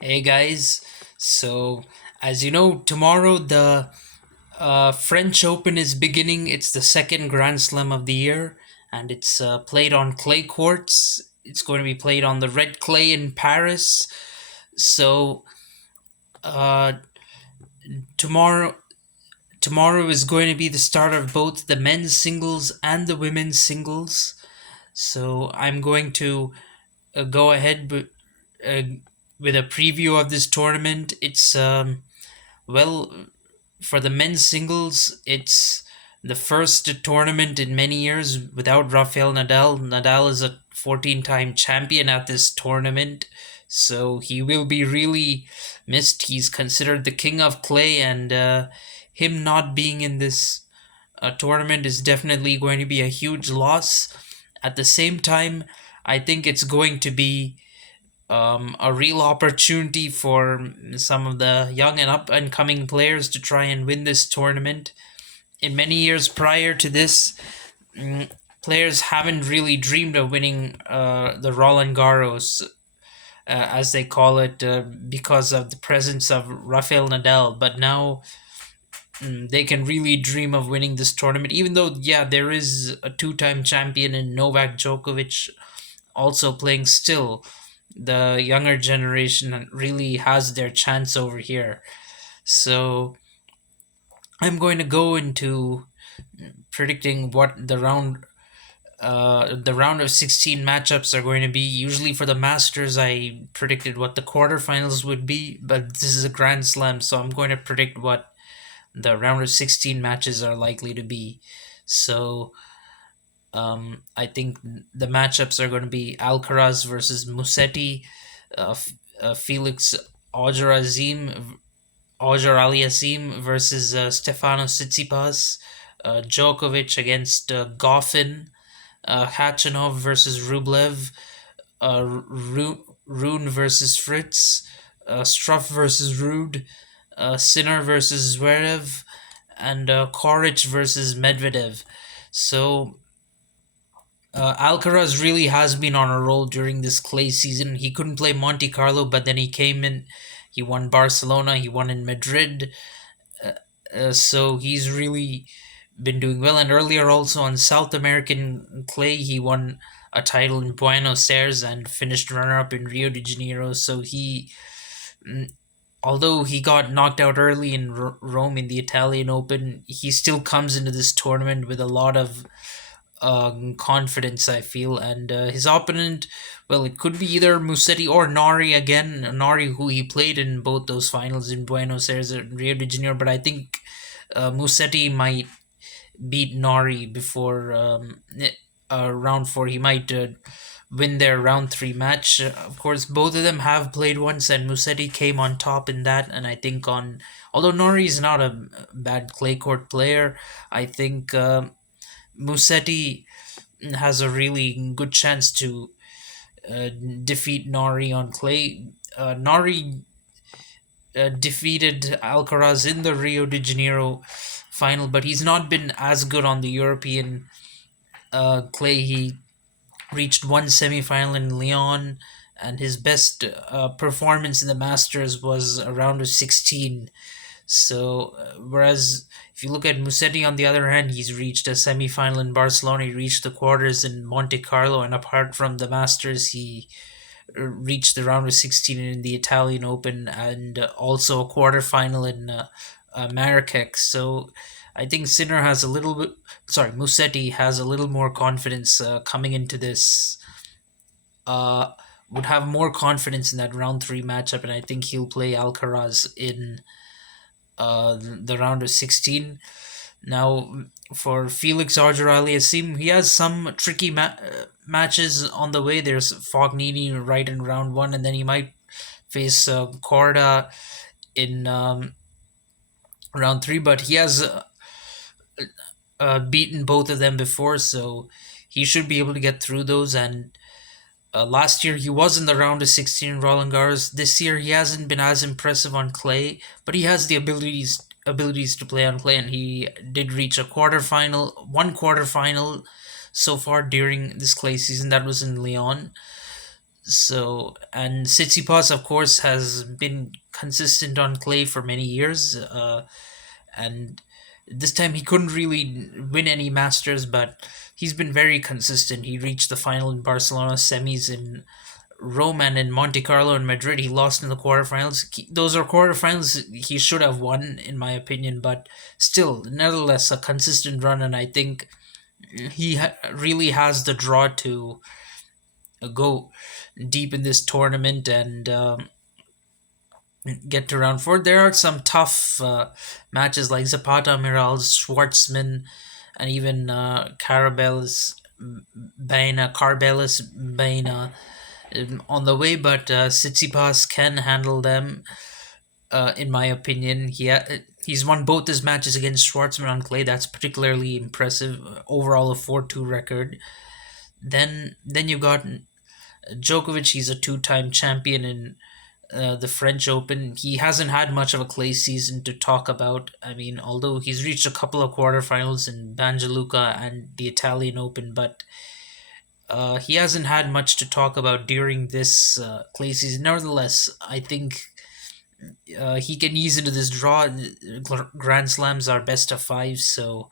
Hey guys, so as you know, tomorrow the French Open is beginning. It's the second Grand Slam of the year, and it's played on clay courts. It's going to be played on the red clay in Paris. So uh, tomorrow, tomorrow is going to be the start of both the men's singles and the women's singles. So I'm going to go ahead uh, with a preview of this tournament. It's well, for the men's singles, it's the first tournament in many years without Rafael Nadal. Nadal is a 14-time champion at this tournament, so he will be really missed. He's considered the king of clay, and him not being in this tournament is definitely going to be a huge loss. At the same time, I think it's going to be a real opportunity for some of the young and up and coming players to try and win this tournament. In many years prior to this, mm, players haven't really dreamed of winning the Roland Garros, as they call it, because of the presence of Rafael Nadal. But now they can really dream of winning this tournament, even though, yeah, there is a two-time champion in Novak Djokovic also playing still. The younger generation really has their chance over here. So I'm going to go into predicting what the round of 16 matchups are going to be. Usually for the Masters, I predicted what the quarterfinals would be, but this is a Grand Slam, so I'm going to predict what the round of 16 matches are likely to be. So I think the matchups are going to be Alcaraz versus Musetti, Felix Auger-Aliassime versus Stefanos Tsitsipas, Djokovic against Goffin, Khachanov versus Rublev, Rune versus Fritz, Struff versus Rude, Sinner versus Zverev, and Koric versus Medvedev. So Alcaraz really has been on a roll during this clay season. He couldn't play Monte Carlo, but then he came in. He won Barcelona. He won in Madrid. So he's really been doing well. And earlier, also on South American clay, he won a title in Buenos Aires and finished runner-up in Rio de Janeiro. So mm, although he got knocked out early in Rome in the Italian Open, he still comes into this tournament with a lot of confidence, I feel. And his opponent, well, it could be either Musetti or Nari again. Nari, who he played in both those finals in Buenos Aires and Rio de Janeiro, but I think Musetti might beat Nari before round four. He might win their round three match. Of course, both of them have played once, and Musetti came on top in that. And I think although Nori is not a bad clay court player, I think Musetti has a really good chance to uh, defeat Nari on clay. Nari defeated Alcaraz in the Rio de Janeiro final, but he's not been as good on the European clay. He reached one semifinal in Lyon, and his best performance in the Masters was a round of 16. So, whereas if you look at Musetti on the other hand, he's reached a semifinal in Barcelona, he reached the quarters in Monte Carlo, and apart from the Masters, he reached the round of 16 in the Italian Open and also a quarterfinal in Marrakech. So, I think Sinner has a little bit, sorry, Musetti has a little more confidence coming into this. Uh, would have more confidence in that round three matchup, and I think he'll play Alcaraz in the round of 16. Now, for Felix Auger-Aliassime, he has some tricky matches on the way. There's Fognini right in round one, and then he might face Corda in round three, but he has beaten both of them before, so he should be able to get through those. And last year he was in the round of 16 in Roland Garros. This year he hasn't been as impressive on clay, but he has the abilities to play on clay, and he did reach one quarterfinal so far during this clay season. That was in Lyon. So, and Tsitsipas, of course, has been consistent on clay for many years. And this time he couldn't really win any Masters, but he's been very consistent. He reached the final in Barcelona, semis in Rome, and in Monte Carlo and Madrid. He lost in the quarterfinals. Those are quarterfinals he should have won, in my opinion, but still, nevertheless, a consistent run, and I think he really has the draw to go deep in this tournament and get to round four. There are some tough matches like Zapata, Miralles, Schwartzman, and even Carbelis, Baena on the way, but Tsitsipas can handle them. In my opinion, he's won both his matches against Schwartzman on clay. That's particularly impressive. Overall, a 4-2 record. Then you got Djokovic. He's a two-time champion in the French Open. He hasn't had much of a clay season to talk about. I mean, although he's reached a couple of quarterfinals in Banja Luka and the Italian Open, but he hasn't had much to talk about during this clay season. Nevertheless, I think he can ease into this draw. Grand Slams are best of five, so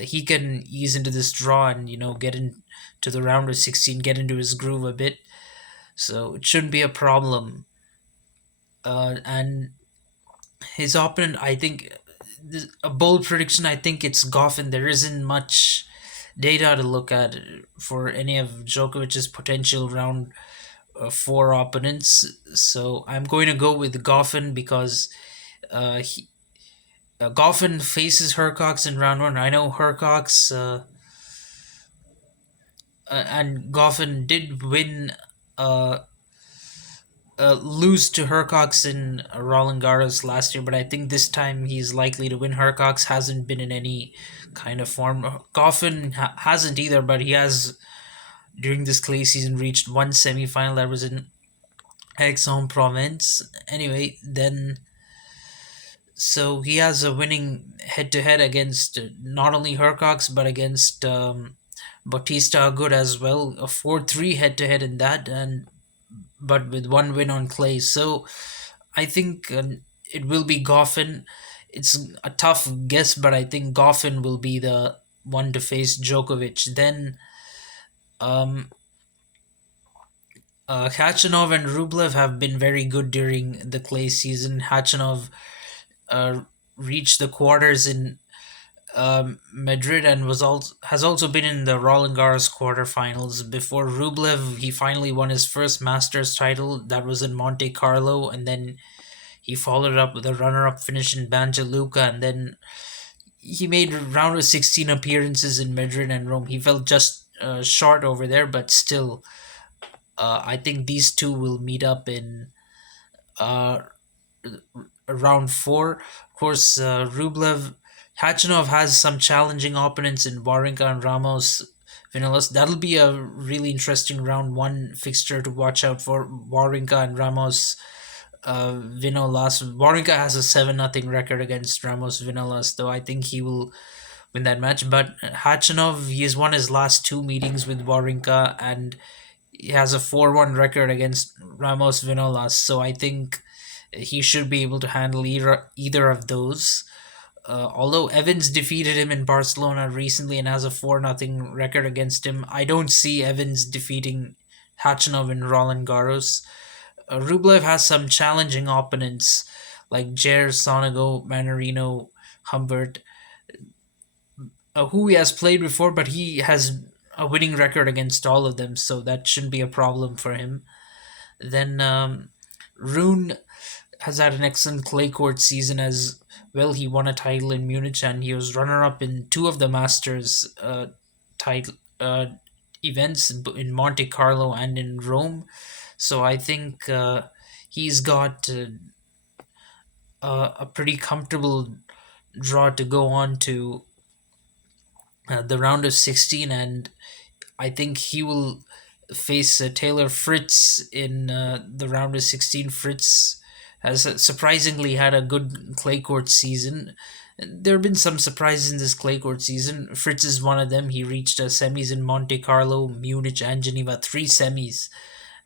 he can ease into this draw and get into the round of 16, get into his groove a bit. So it shouldn't be a problem. And his opponent, I think, a bold prediction. I think it's Goffin. There isn't much data to look at for any of Djokovic's potential round four opponents. So I'm going to go with Goffin because he, Goffin faces Hercox in round one. I know Hercox and Goffin did win. Lose to Hercox in Roland Garros last year, but I think this time he's likely to win. Hercox hasn't been in any kind of form. Goffin hasn't either, but he has during this clay season reached one semifinal that was in Aix-en-Provence. Anyway, then so he has a winning head-to-head against not only Hercox but against Bautista Agut as well. A 4-3 head-to-head in that, and but with one win on clay. So I think it will be Goffin. It's a tough guess, but I think Goffin will be the one to face Djokovic. Then um, Khachanov and Rublev have been very good during the clay season. Khachanov uh, reached the quarters in Madrid and has also been in the Roland Garros quarterfinals. Before Rublev, he finally won his first Masters title. That was in Monte Carlo, and then he followed up with a runner-up finish in Banja Luka, and then he made round of 16 appearances in Madrid and Rome. He fell just short over there, but still, I think these two will meet up in uh, round four. Of course, Rublev, Khachanov has some challenging opponents in Wawrinka and Ramos Vinolas. That'll be a really interesting round one fixture to watch out for. Wawrinka and Ramos Vinolas. Wawrinka has a 7-0 record against Ramos Vinolas, though I think he will win that match. But Khachanov, he has won his last two meetings with Wawrinka and he has a 4-1 record against Ramos Vinolas, so I think he should be able to handle either of those. Although Evans defeated him in Barcelona recently and has a 4-0 record against him, I don't see Evans defeating Khachanov in Roland Garros. Rublev has some challenging opponents like Jair, Sonego, Manarino, Humbert, who he has played before, but he has a winning record against all of them, so that shouldn't be a problem for him. Then Rune has had an excellent clay court season as well. He won a title in Munich and he was runner up in two of the Masters title events in Monte Carlo and in Rome. So I think he's got a pretty comfortable draw to go on to the round of 16, and I think he will face Taylor Fritz in the round of 16. Fritz has surprisingly had a good clay court season. There have been some surprises in this clay court season. Fritz is one of them. He reached semis in Monte Carlo, Munich, and Geneva, three semis.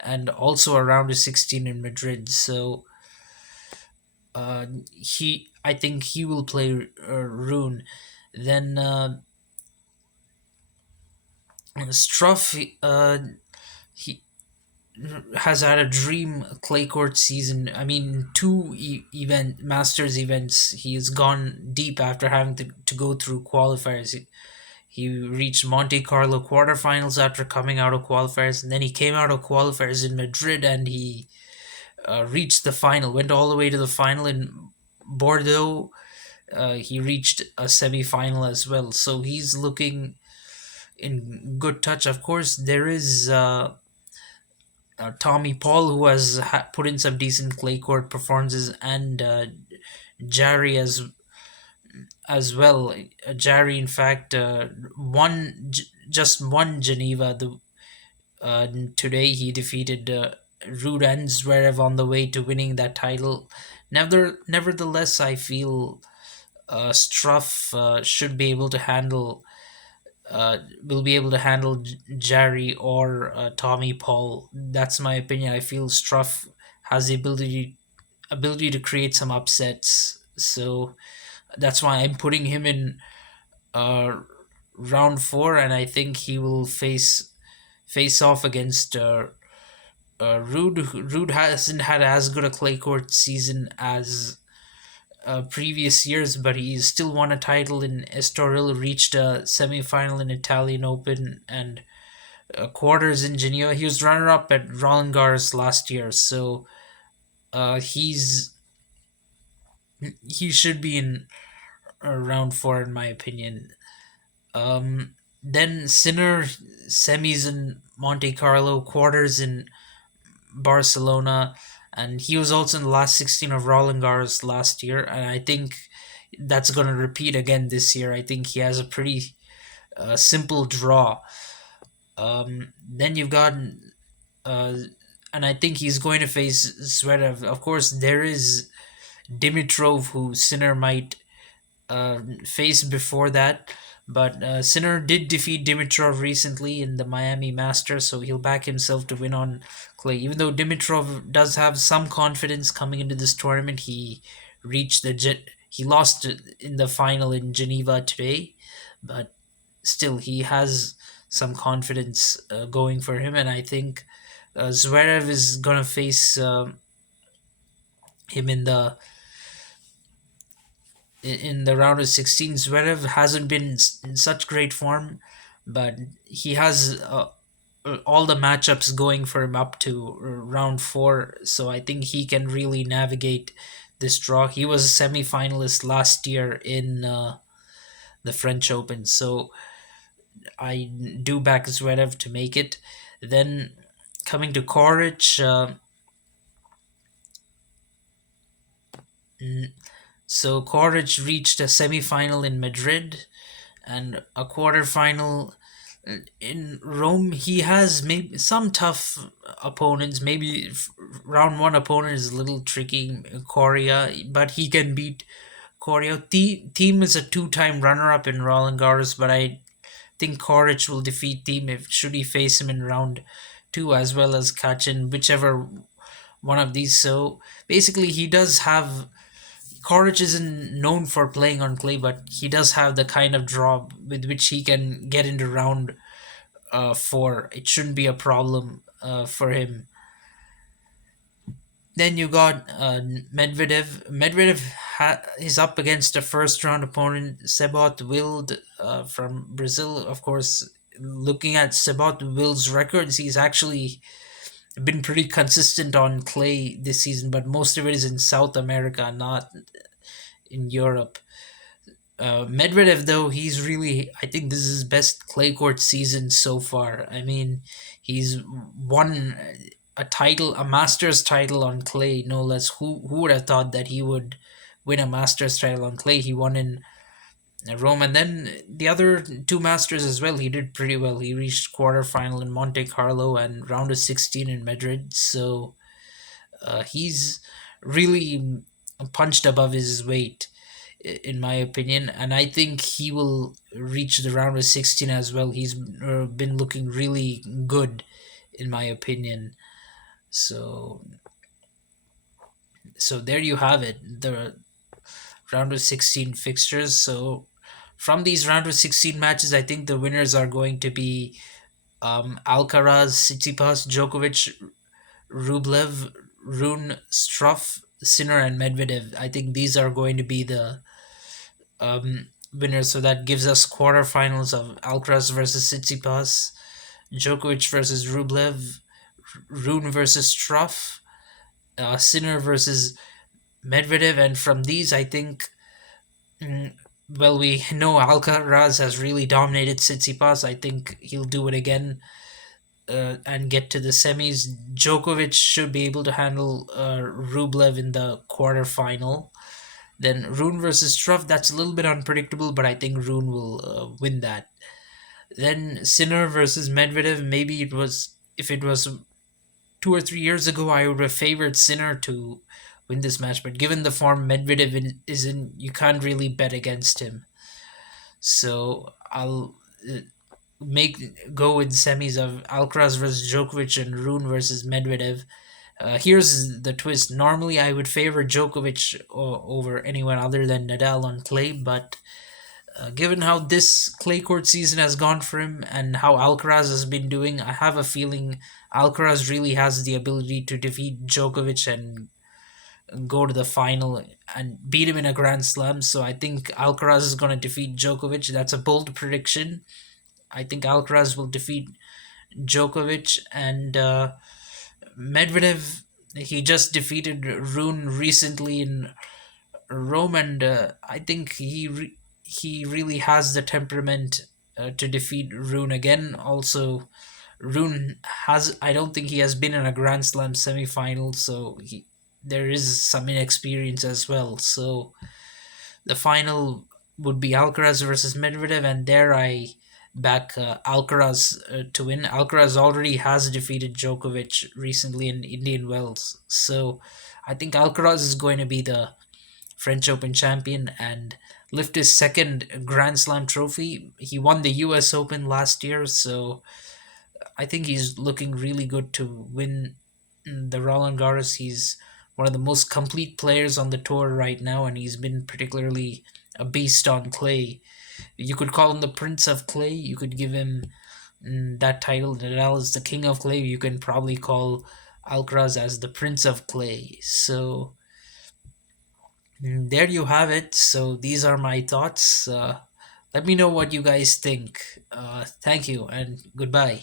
and also a round of 16 in Madrid. So I think he will play Rune. Then Struff, he has had a dream clay court season. I mean, two event Masters events. He has gone deep after having to go through qualifiers. He reached Monte Carlo quarterfinals after coming out of qualifiers, and then he came out of qualifiers in Madrid, and he reached the final. Went all the way to the final in Bordeaux. He reached a semi-final as well, so he's looking in good touch. Of course, there is Tommy Paul, who has put in some decent clay court performances, and Jarry as well. Jarry, in fact, just won Geneva. Today he defeated Ruud and Zverev on the way to winning that title. Nevertheless, I feel Struff should be able to handle will be able to handle Jarry or Tommy Paul. That's my opinion. I feel Struff has the ability to create some upsets. So that's why I'm putting him in uh, round four, and I think he will face off against Rude. Rude hasn't had as good a clay court season as previous years, but he still won a title in Estoril, reached a semi-final in Italian Open, and quarters in Geneva. He was runner-up at Roland Garros last year, so he's he should be in round four in my opinion. Then Sinner, semis in Monte Carlo, quarters in Barcelona, and he was also in the last 16 of Roland Garros last year, and I think that's going to repeat again this year. I think he has a pretty simple draw. Then you've got, uh, and I think he's going to face Zverev. Of course, there is Dimitrov, who Sinner might face before that. But Sinner did defeat Dimitrov recently in the Miami Masters, so he'll back himself to win on clay. Even though Dimitrov does have some confidence coming into this tournament, he lost in the final in Geneva today, but still he has some confidence going for him, and I think Zverev is gonna face him in the round of 16. Zverev hasn't been in such great form, but he has all the matchups going for him up to round four, so I think he can really navigate this draw. He was a semi-finalist last year in the French Open, so I do back Zverev to make it. Then coming to Koric, so Koric reached a semi-final in Madrid and a quarterfinal in Rome. He has maybe some tough opponents. Maybe round one opponent is a little tricky, Coria, but he can beat Coria. Team is a two-time runner-up in Roland Garros, but I think Koric will defeat Team if should he face him in round two, as well as Kachin, whichever one of these. So basically, he does have. Koric isn't known for playing on clay, but he does have the kind of draw with which he can get into round four. It shouldn't be a problem for him. Then you got Medvedev. Is up against a first round opponent, Sebot Wild from Brazil. Of course, looking at Sebot Wild's records, he's actually been pretty consistent on clay this season, but most of it is in South America, not in Europe. Medvedev, though, I think this is his best clay court season so far. I mean, he's won a Masters title on clay, no less. Who would have thought that he would win a Masters title on clay? He won in Rome, and then the other two Masters as well. He did pretty well. He reached quarterfinal in Monte Carlo and round of 16 in Madrid. So he's really punched above his weight, in my opinion, and I think he will reach the round of 16 as well. He's been looking really good, in my opinion. So there you have it, the round of 16 fixtures. So from these round of 16 matches, I think the winners are going to be Alcaraz, Tsitsipas, Djokovic, Rublev, Rune, Struff, Sinner, and Medvedev. I think these are going to be the winners. So that gives us quarterfinals of Alcaraz versus Tsitsipas, Djokovic versus Rublev, Rune versus Struff, Sinner versus Medvedev. And from these, I think, well, we know Alcaraz has really dominated Tsitsipas. I think he'll do it again and get to the semis. Djokovic should be able to handle Rublev in the quarterfinal. Then Rune versus Struff, that's a little bit unpredictable, but I think Rune will win that. Then Sinner versus Medvedev, maybe it was, if it was 2 or 3 years ago, I would have favored Sinner to win this match, but given the form is in, you can't really bet against him. So I'll make go with semis of Alcaraz versus Djokovic and Rune versus Medvedev. Here's the twist. Normally, I would favor Djokovic over anyone other than Nadal on clay, but given how this clay court season has gone for him and how Alcaraz has been doing, I have a feeling Alcaraz really has the ability to defeat Djokovic and go to the final and beat him in a Grand Slam. So I think Alcaraz is going to defeat Djokovic. That's a bold prediction. I think Alcaraz will defeat Djokovic, and Medvedev. He just defeated Rune recently in Rome, and I think he really has the temperament to defeat Rune again. Also, Rune has, I don't think he has been in a Grand Slam semifinal, so there is some inexperience as well. So the final would be Alcaraz versus Medvedev, and there I back Alcaraz to win. Alcaraz already has defeated Djokovic recently in Indian Wells, so I think Alcaraz is going to be the French Open champion and lift his second Grand Slam trophy. He won the U.S. Open last year, so I think he's looking really good to win the Roland Garros. He's one of the most complete players on the tour right now, and he's been particularly a beast on clay. You could call him the Prince of Clay. You could give him that title. Nadal is the King of Clay. You can probably call Alcaraz as the Prince of Clay. So there you have it. So these are my thoughts. Let me know what you guys think. Thank you and goodbye.